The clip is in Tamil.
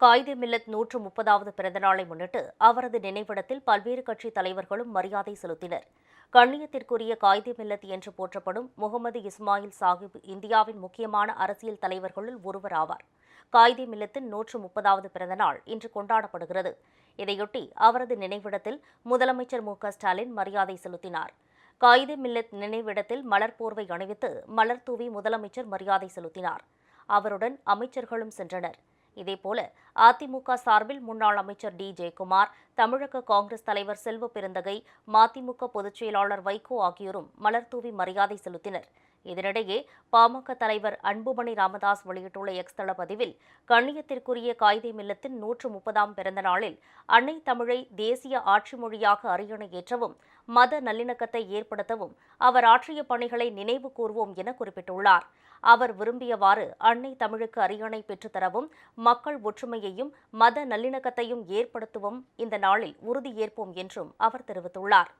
காயிதே மில்லத் நூற்று முப்பதாவது பிறந்தநாளை முன்னிட்டு அவரது நினைவிடத்தில் பல்வேறு கட்சி தலைவர்களும் மரியாதை செலுத்தினர். கண்ணியத்திற்குரிய காயிதே மில்லத் என்று போற்றப்படும் முகமது இஸ்மாயில் சாஹிப் இந்தியாவின் முக்கியமான அரசியல் தலைவர்களுள் ஒருவர் ஆவார். காயிதே மில்லத்தின் நூற்று முப்பதாவது பிறந்தநாள் இன்று கொண்டாடப்படுகிறது. இதையொட்டி அவரது நினைவிடத்தில் முதலமைச்சர் மு க ஸ்டாலின் மரியாதை செலுத்தினார். காயிதே மில்லத் நினைவிடத்தில் மலர் போர்வை அணிவித்து மலர் தூவி முதலமைச்சர் மரியாதை செலுத்தினார். அவருடன் அமைச்சர்களும் சென்றனர். இதேபோல அதிமுக சார்பில் முன்னாள் அமைச்சர் டி. ஜெயக்குமார் தமிழக காங்கிரஸ் தலைவர் செல்வ பெருந்தகை மதிமுக பொதுச் செயலாளர் வைகோ ஆகியோரும் மலர் தூவி மரியாதை செலுத்தினர். இதனிடையே பாமக தலைவர் அன்புமணி ராமதாஸ் வெளியிட்டுள்ள எக்ஸ் தள பதிவில் கண்ணியத்திற்குரிய காயிதே மில்லத்தின் நூற்று முப்பதாம் பிறந்த நாளில் அன்னை தமிழை தேசிய ஆட்சி மொழியாக அரியணை ஏற்றவும் மத நல்லிணக்கத்தை ஏற்படுத்தவும் அவர் ஆற்றிய பணிகளை நினைவு கூர்வோம் என குறிப்பிட்டுள்ளார். அவர் விரும்பியவாறு அன்னை தமிழுக்கு அரியணை பெற்றுத்தரவும் மக்கள் ஒற்றுமையையும் மத நல்லிணக்கத்தையும் ஏற்படுத்தவும் இந்த நாளில் உறுதியேற்போம் என்றும் அவர் தெரிவித்துள்ளார்.